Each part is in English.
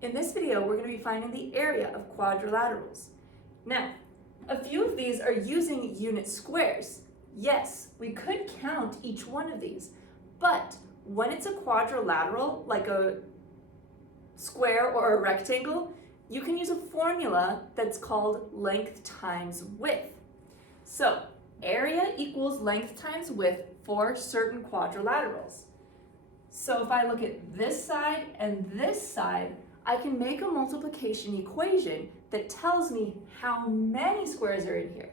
In this video, we're going to be finding the area of quadrilaterals. Now, a few of these are using unit squares. Yes, we could count each one of these, but when it's a quadrilateral, like a square or a rectangle, you can use a formula that's called length times width. So, area equals length times width for certain quadrilaterals. So if I look at this side and this side, I can make a multiplication equation that tells me how many squares are in here.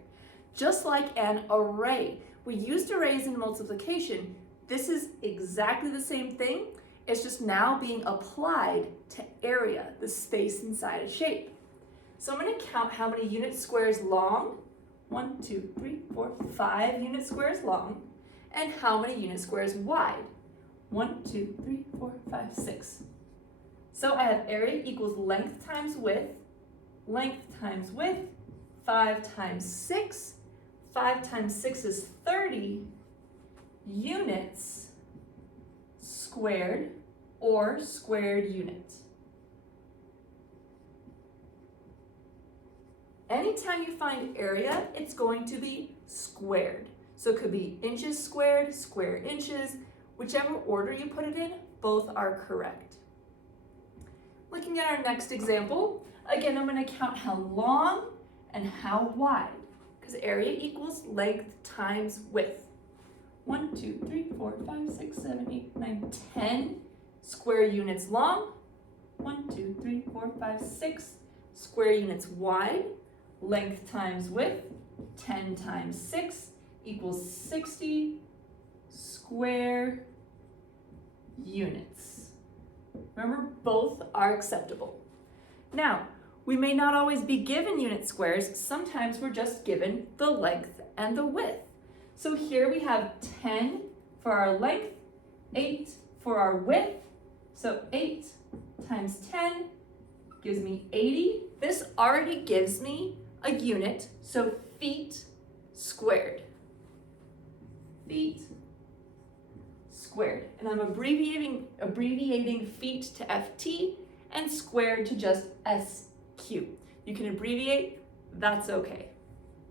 Just like an array. We used arrays in multiplication. This is exactly the same thing. It's just now being applied to area, the space inside a shape. So I'm going to count how many unit squares long. 1, 2, 3, 4, 5 unit squares long. And how many unit squares wide. 1, 2, 3, 4, 5, 6. So I have area equals length times width, 5 times 6. 5 times 6 is 30 units squared or squared unit. Anytime you find area, it's going to be squared. So it could be inches squared, square inches, whichever order you put it in, both are correct. Looking at our next example, again, I'm going to count how long and how wide, because area equals length times width. 1, 2, 3, 4, 5, 6, 7, 8, 9, 10 square units long. 1, 2, 3, 4, 5, 6 square units wide. Length times width, 10 times 6 equals 60 square units. Remember, both are acceptable. Now, we may not always be given unit squares. Sometimes we're just given the length and the width. So here we have 10 for our length, 8 for our width. So 8 times 10 gives me 80. This already gives me a unit, so feet squared. Feet squared. And I'm abbreviating feet to FT and squared to just SQ. You can abbreviate, that's okay.